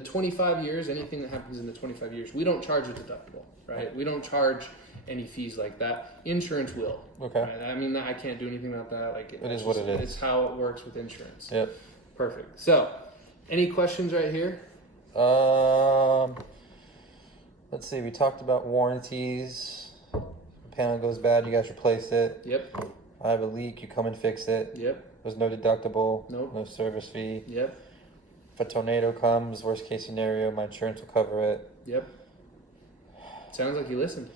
25 years, anything that happens in the 25 years, we don't charge a deductible, right? We don't charge any fees like that. Insurance will. Okay. Right? I mean, I can't do anything about that. Like it is what it is. It's how it works with insurance. Yep. Perfect. So, any questions right here? Let's see. We talked about warranties. The panel goes bad, you guys replace it. Yep. I have a leak, you come and fix it. Yep. There's no deductible. Nope. No service fee. Yep. If a tornado comes, worst case scenario, my insurance will cover it. Yep. Sounds like you listened.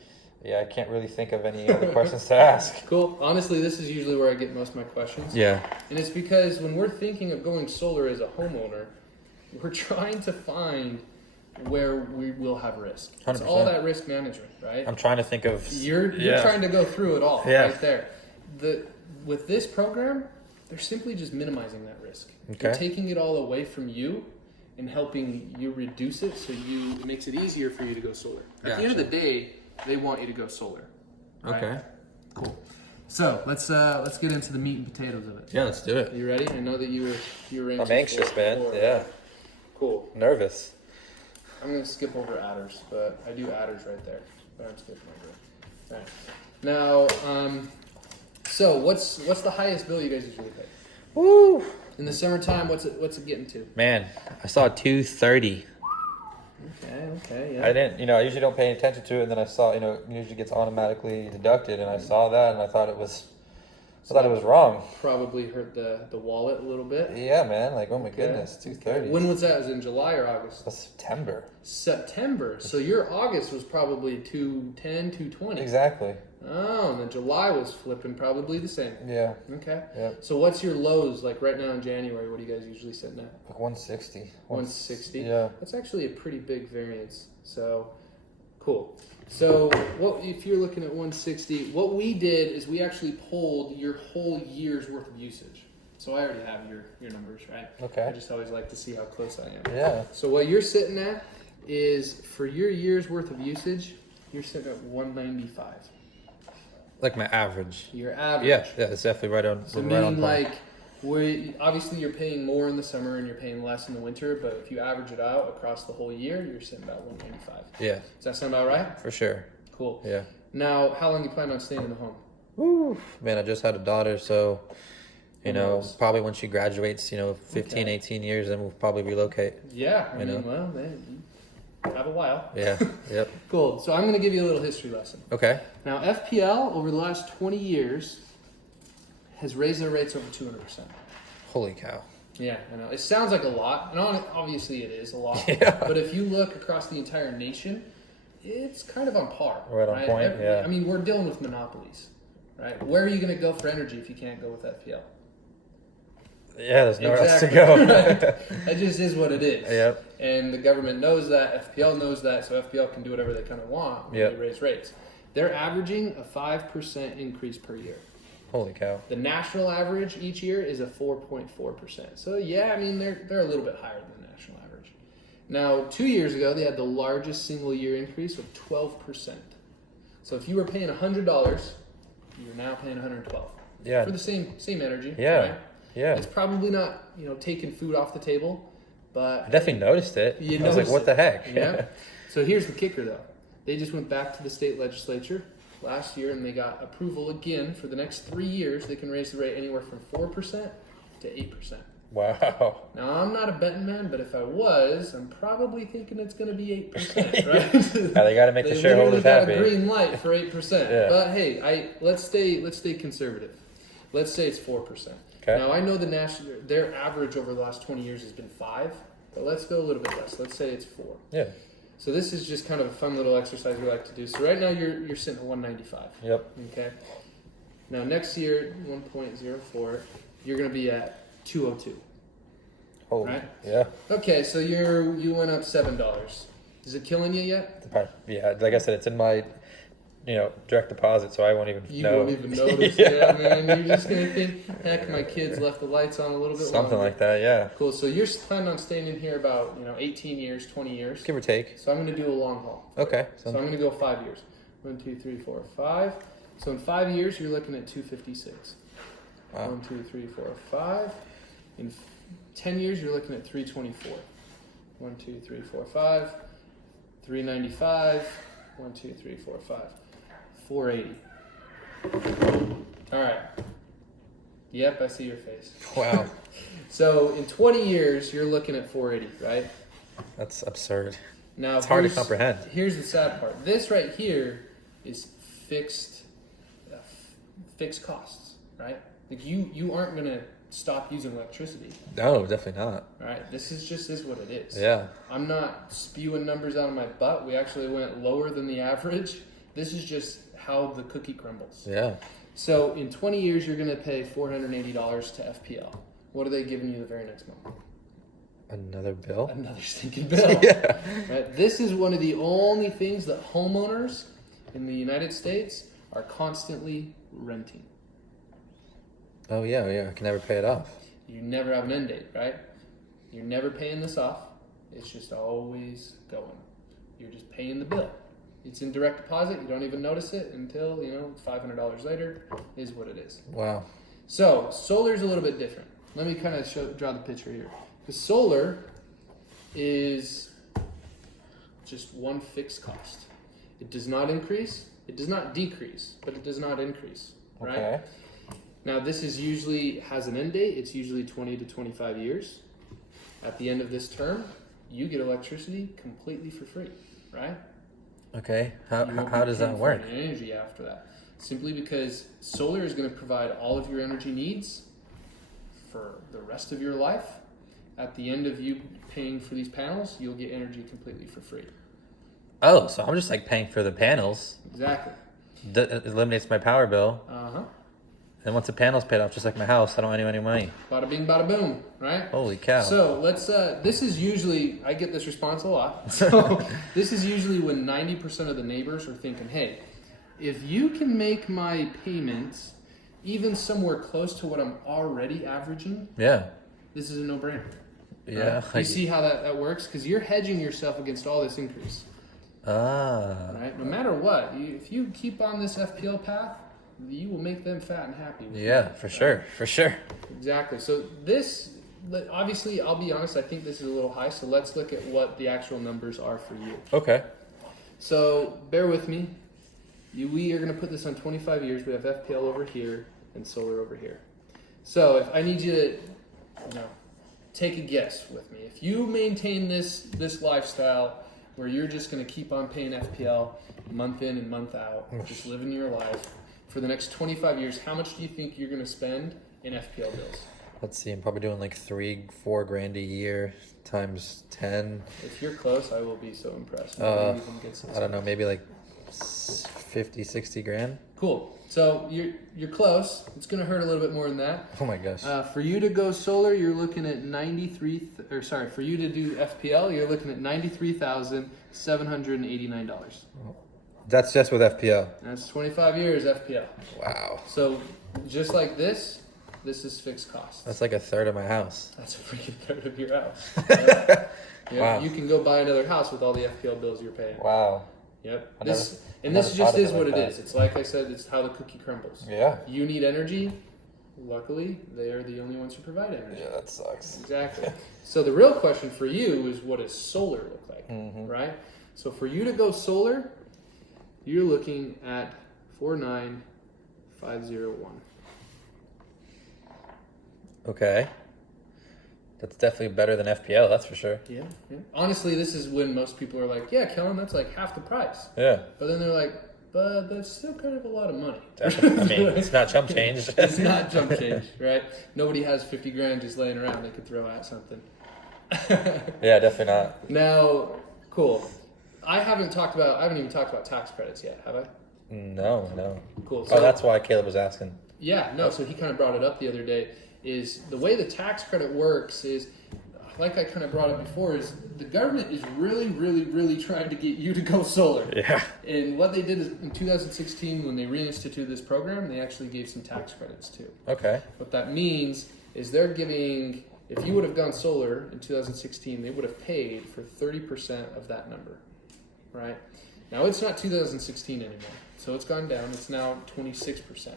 Yeah, I can't really think of any other questions to ask. Cool. Honestly, this is usually where I get most of my questions. Yeah. And it's because when we're thinking of going solar as a homeowner, we're trying to find where we will have risk. It's 100%. all that risk management, right? I'm trying to think of... You're trying to go through it all right there. With this program, they're simply just minimizing that risk. Okay. They're taking it all away from you and helping you reduce it so it makes it easier for you to go solar. At the end of the day, they want you to go solar. Right? Okay. Cool. So let's get into the meat and potatoes of it. Yeah, let's do it. You ready? I know that you were anxious. I'm anxious, man. Yeah. Cool. Nervous. I'm gonna skip over adders, but I do adders right there. But I'm skipping over it. All right. Now, so what's the highest bill you guys usually pay? Woo! In the summertime, what's it getting to? Man, I saw $230. Okay, yeah. I didn't, I usually don't pay attention to it, and then I saw, it usually gets automatically deducted, and I saw that, and I thought it was wrong. Probably hurt the wallet a little bit. Yeah, man. Like, oh my goodness, $230. When was that? Was it in July or August? September. September. So your August was probably 210, 220. Exactly. Oh, and then July was flipping probably the same. Yeah. Okay. Yeah. So what's your lows like right now in January? What are you guys usually sitting at? Like 160. 160. Yeah. That's actually a pretty big variance. So, cool. So, if you're looking at 160, what we did is we actually pulled your whole year's worth of usage. So I already have your numbers, right? Okay. I just always like to see how close I am. Yeah. So what you're sitting at is for your year's worth of usage, you're sitting at 195. Like my average. Your average. Yeah, it's definitely right on. So right on meaning point. obviously you're paying more in the summer and you're paying less in the winter, but if you average it out across the whole year, you're sitting about 195. Yeah. Does that sound about right? For sure. Cool. Yeah. Now, how long do you plan on staying in the home? Woo. Man, I just had a daughter, so, probably when she graduates, 15, 18 years, then we'll probably relocate. Yeah. I mean, well, then you have a while. Yeah. Yep. Cool. So I'm going to give you a little history lesson. Okay. Now, FPL, over the last 20 years, has raised their rates over 200%. Holy cow. Yeah, I know. It sounds like a lot, and obviously it is a lot. Yeah. But if you look across the entire nation, it's kind of on par. Right on point, yeah. I mean, we're dealing with monopolies, right? Where are you going to go for energy if you can't go with FPL? Yeah, there's nowhere else to Exactly. go. That just is what it is. Yep. And the government knows that, FPL knows that, so FPL can do whatever they kind of want when they raise rates. They're averaging a 5% increase per year. Holy cow. The national average each year is a 4.4%. So yeah, I mean, they're a little bit higher than the national average. Now, 2 years ago, they had the largest single year increase of 12%. So if you were paying $100, you're now paying $112. Yeah. For the same energy. Yeah. Right? Yeah. It's probably not, taking food off the table, but I definitely noticed it. I was like, what the heck? Yeah. So here's the kicker, though. They just went back to the state legislature last year, and they got approval again for the next 3 years. They can raise the rate anywhere from 4% to 8%. Wow. Now, I'm not a betting man, but if I was, I'm probably thinking it's going to be 8%, right? Yeah, they got to make the shareholders happy. They got a green light for 8%. Yeah. But hey, let's stay conservative. Let's say it's 4%. Okay. Now, I know their average over the last 20 years has been 5, but let's go a little bit less. Let's say it's 4. Yeah. So this is just kind of a fun little exercise we like to do. So right now you're sitting at 195. Yep. Okay. Now next year, 1.04, you're going to be at 202. Holy. Right? Yeah. Okay, so you went up $7. Is it killing you yet? Yeah, like I said, it's in my, direct deposit, so I won't even know. You won't even notice. Yeah, man. You're just going to think, heck, my kids left the lights on a little bit Something longer. like that, yeah. Cool. So you're planning on staying in here about 18 years, 20 years. Give or take. So I'm going to do a long haul. Okay. So I'm going to go 5 years. 1, 2, 3, 4, 5. So in 5 years, you're looking at 256. Wow. 1, 2, 3, 4, 5. In 10 years, you're looking at 324. 1, 2, 3, 4, 5. 395. 1, 2, 3, 4, 5. 480. All right. Yep, I see your face. Wow. So in 20 years, you're looking at 480, right? That's absurd. Now It's hard to comprehend. Here's the sad part. This right here is fixed costs, right? Like you aren't gonna stop using electricity, No, definitely not. right? This is what it is. Yeah. I'm not spewing numbers out of my butt. We actually went lower than the average. This is just how the cookie crumbles. Yeah. So in 20 years, you're gonna pay $480 to FPL. What are they giving you the very next month? Another bill? Another stinking bill. Yeah. Right? This is one of the only things that homeowners in the United States are constantly renting. Oh, yeah, yeah. I can never pay it off. You never have an end date, right? You're never paying this off. It's just always going. You're just paying the bill. It's in direct deposit. You don't even notice it until, $500 later is what it is. Wow. So solar is a little bit different. Let me kind of draw the picture here. Because solar is just one fixed cost. It does not increase. It does not decrease, but it does not increase. Right? Okay. Now this is usually has an end date. It's usually 20 to 25 years. At the end of this term, you get electricity completely for free. Right? Okay. You won't How be does that paying for work? any energy after that. Simply because solar is going to provide all of your energy needs for the rest of your life. At the end of you paying for these panels, you'll get energy completely for free. Oh, so I'm just like paying for the panels. Exactly. It eliminates my power bill. Uh-huh. And once the panel's paid off, just like my house, I don't owe any money. Bada bing, bada boom, right? Holy cow. So let's, this is usually, I get this response a lot. So this is usually when 90% of the neighbors are thinking, hey, if you can make my payments even somewhere close to what I'm already averaging, Yeah. this is a no-brainer. Yeah. Right? You see how that works? Because you're hedging yourself against all this increase. Ah. Right? No matter what, if you keep on this FPL path, you will make them fat and happy. Yeah, for sure. For sure. Exactly. So this, obviously, I'll be honest, I think this is a little high. So let's look at what the actual numbers are for you. Okay. So bear with me. We are going to put this on 25 years. We have FPL over here and solar over here. So if I need you to, take a guess with me. If you maintain this lifestyle where you're just going to keep on paying FPL month in and month out, just living your life for the next 25 years, how much do you think you're going to spend in FPL bills? Let's see. I'm probably doing like $3-4 grand a year times 10. If you're close, I will be so impressed. I don't know. Maybe like 50-60 grand. Cool. So you're close. It's going to hurt a little bit more than that. Oh my gosh. For you to go solar, you're looking at for you to do FPL, you're looking at $93,789. That's just with FPL. That's 25 years FPL. Wow. So just like this is fixed costs. That's like a third of my house. That's a freaking third of your house. Wow. You can go buy another house with all the FPL bills you're paying. Wow. Yep. I This never just thought of is it what like it that. is. It's like I said, it's how the cookie crumbles. Yeah. You need energy. Luckily, they are the only ones who provide energy. Yeah, that sucks. Exactly. So the real question for you is, what does solar look like, Mhm. right? So for you to go solar, you're looking at 49,501. Okay. That's definitely better than FPL, that's for sure. Yeah. Honestly, this is when most people are like, yeah, Kellen, that's like half the price. Yeah. But then they're like, but that's still kind of a lot of money. Definitely. I mean, it's not chump change. It's not jump change, right? Nobody has 50 grand just laying around they could throw at something. Yeah, definitely not. Now, cool. I haven't even talked about tax credits yet, have I? No. Cool. Oh, that's why Caleb was asking. Yeah, no, so he kind of brought it up the other day, is the way the tax credit works is, like I kind of brought up before, is the government is really, really, really trying to get you to go solar. Yeah. And what they did is in 2016, when they reinstituted this program, they actually gave some tax credits too. Okay. What that means is they're giving, if you would have gone solar in 2016, they would have paid for 30% of that number, right? Now it's not 2016 anymore, so it's gone down. It's now 26%.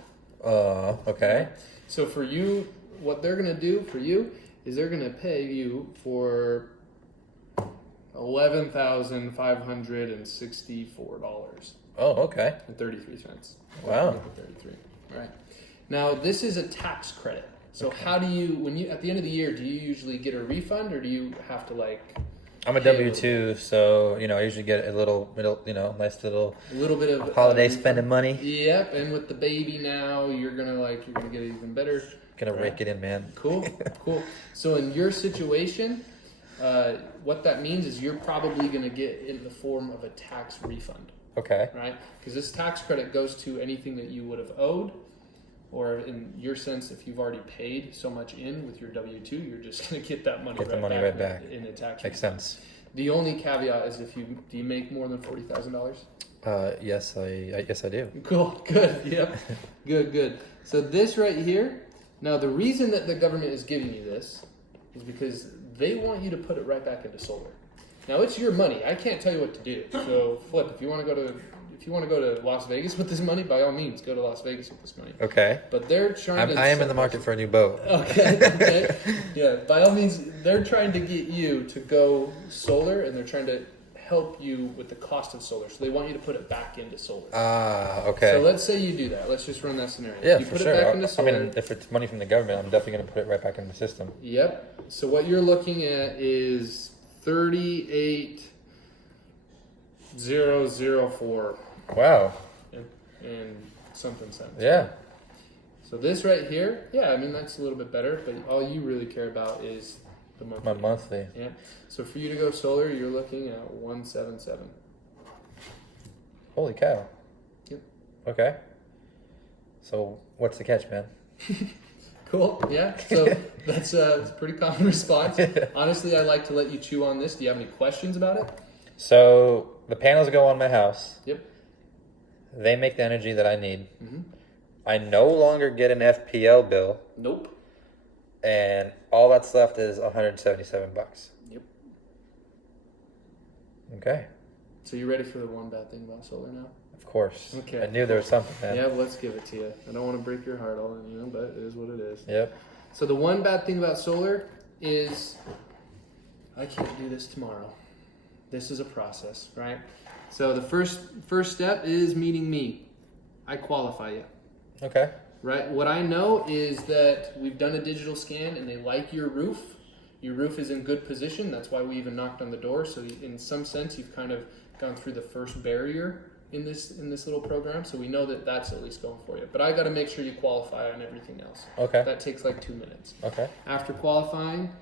Okay. So for you, what they're going to do for you is they're going to pay you for $11,564 Oh, okay. and 33 cents. Wow. 33. All right. Now this is a tax credit. So how do you, when you at the end of the year, do you usually get a refund, or do you have to like? I'm a W-2, so I usually get a little, nice little A little bit of holiday spending money. Yep, and with the baby now, you're gonna get it even better. Gonna rake it in, man. Cool, cool. So in your situation, what that means is you're probably gonna get in the form of a tax refund, Okay. right? Because this tax credit goes to anything that you would have owed, or in your sense, if you've already paid so much in with your W-2, you're just gonna get that money right back in a tax. Makes refund. sense. The only caveat is do you make more than $40,000? Yes, I do. Cool, good, yep, good. So this right here, now the reason that the government is giving you this is because they want you to put it right back into solar. Now it's your money. I can't tell you what to do. So Flip, if you want to go to Las Vegas with this money, by all means, go to Las Vegas with this money. Okay. But they're trying I am in the market for a new boat. Okay. Yeah, by all means, they're trying to get you to go solar, and they're trying to help you with the cost of solar. So they want you to put it back into solar. Okay. So let's say you do that. Let's just run that scenario. Yeah, you for put sure. it back into solar. I mean, if it's money from the government, I'm definitely going to put it right back in the system. Yep. So what you're looking at is 38,004 Wow. and something cents. Yeah. So this right here, yeah, I mean that's a little bit better, but all you really care about is the monthly. My monthly. Yeah. So for you to go solar, you're looking at 177. Holy cow. Yep. Okay. So what's the catch, man? Cool. Yeah. So that's a pretty common response. Honestly, I like to let you chew on this. Do you have any questions about it? So the panels go on my house. Yep. They make the energy that I need. Mm-hmm. I no longer get an FPL bill, Nope. and all that's left is $177. Yep. Okay. So you ready for the one bad thing about solar now? Of course. Okay. I knew there was something, man. Yeah, well, let's give it to you. I don't want to break your heart, but it is what it is. Yep. So the one bad thing about solar is I can't do this tomorrow. This is a process, right? So the first step is meeting me. I qualify you, Okay. right? What I know is that we've done a digital scan and they like your roof. Your roof is in good position. That's why we even knocked on the door. So in some sense, you've kind of gone through the first barrier in this little program. So we know that that's at least going for you. But I got to make sure you qualify on everything else. Okay. That takes like 2 minutes. Okay. After qualifying,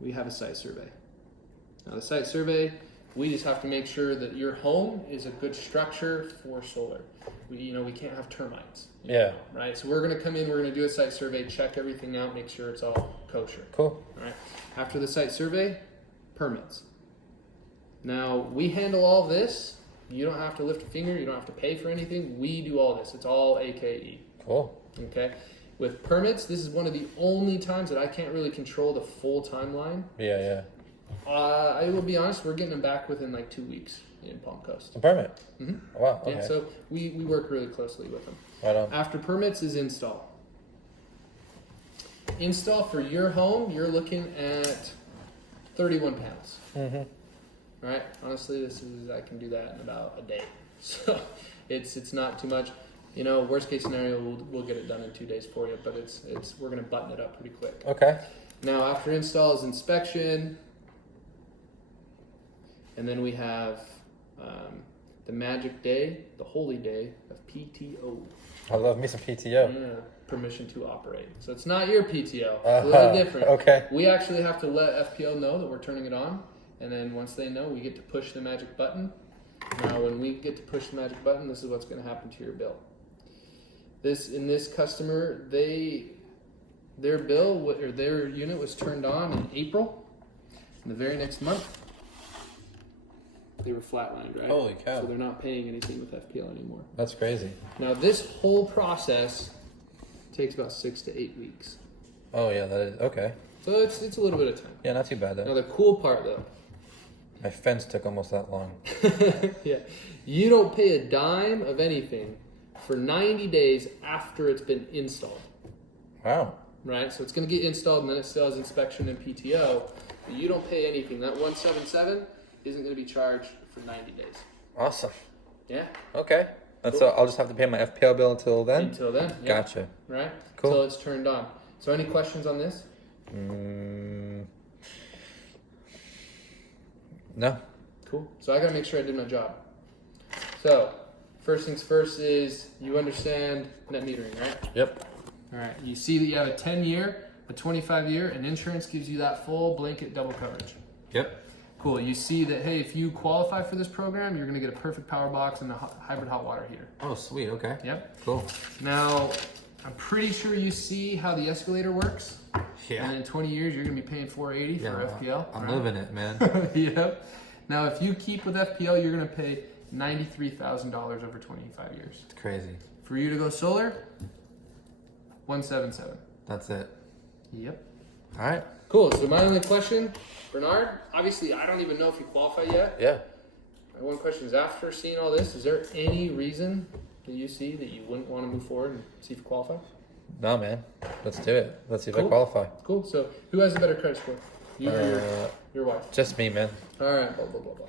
we have a site survey. Now the site survey, we just have to make sure that your home is a good structure for solar. We can't have termites. Yeah. Right. So we're going to come in. We're going to do a site survey, check everything out, make sure it's all kosher. Cool. All right. After the site survey, permits. Now we handle all this. You don't have to lift a finger. You don't have to pay for anything. We do all this. It's all AKE. Cool. Okay. With permits, this is one of the only times that I can't really control the full timeline. Yeah. I will be honest, we're getting them back within like 2 weeks in Palm Coast. A permit. Mm-hmm. Oh, wow. Okay. Yeah, so we work really closely with them. Right on. After permits is install. Install for your home, you're looking at 31 panels. Mm-hmm. Right? Honestly, I can do that in about a day. So it's not too much. Worst case scenario, we'll get it done in 2 days for you, but we're gonna button it up pretty quick. Okay. Now after install is inspection, and then we have the magic day, the holy day of PTO. I love me some PTO. Yeah, permission to operate. So it's not your PTO. It's a little different. Okay. We actually have to let FPL know that we're turning it on, and then once they know, we get to push the magic button. Now, when we get to push the magic button, this is what's going to happen to your bill. This customer, their bill or their unit was turned on in April, and the very next month, they were flatlined, right? Holy cow. So they're not paying anything with FPL anymore. That's crazy. Now, this whole process takes about 6 to 8 weeks. Oh yeah, that is okay. So it's a little bit of time. Yeah, not too bad Now, though. the cool part, though, My fence took almost that long. yeah, you don't pay a dime of anything for 90 days after it's been installed, Wow. right? So it's going to get installed, and then it still has inspection and PTO, but you don't pay anything. That 177, isn't going to be charged for 90 days. Awesome. Yeah. Okay. And Cool. so I'll just have to pay my FPL bill until then? Until then. Yeah. Gotcha. Right? Cool. Until it's turned on. So any questions on this? No. Cool. So I got to make sure I did my job. So first things first is you understand net metering, right? Yep. All right. You see that you have a 10-year, a 25-year, and insurance gives you that full blanket double coverage. Yep. Cool. You see that, hey, if you qualify for this program, you're going to get a perfect power box and a hybrid hot water heater. Oh, sweet. Okay. Yep. Cool. Now, I'm pretty sure you see how the escalator works. Yeah. And in 20 years, you're going to be paying $480 for FPL. I'm right? living it, man. Yep. Now, if you keep with FPL, you're going to pay $93,000 over 25 years. It's crazy. For you to go solar, 177. That's it. Yep. All right. Cool. So my only question, Bernard, obviously I don't even know if you qualify yet. Yeah. My one question is, after seeing all this, is there any reason that you see that you wouldn't want to move forward and see if you qualify? No, man. Let's do it. Let's see if I Cool. qualify. Cool. So who has a better credit score? You or your wife? Just me, man. All right. Blah, blah, blah, blah.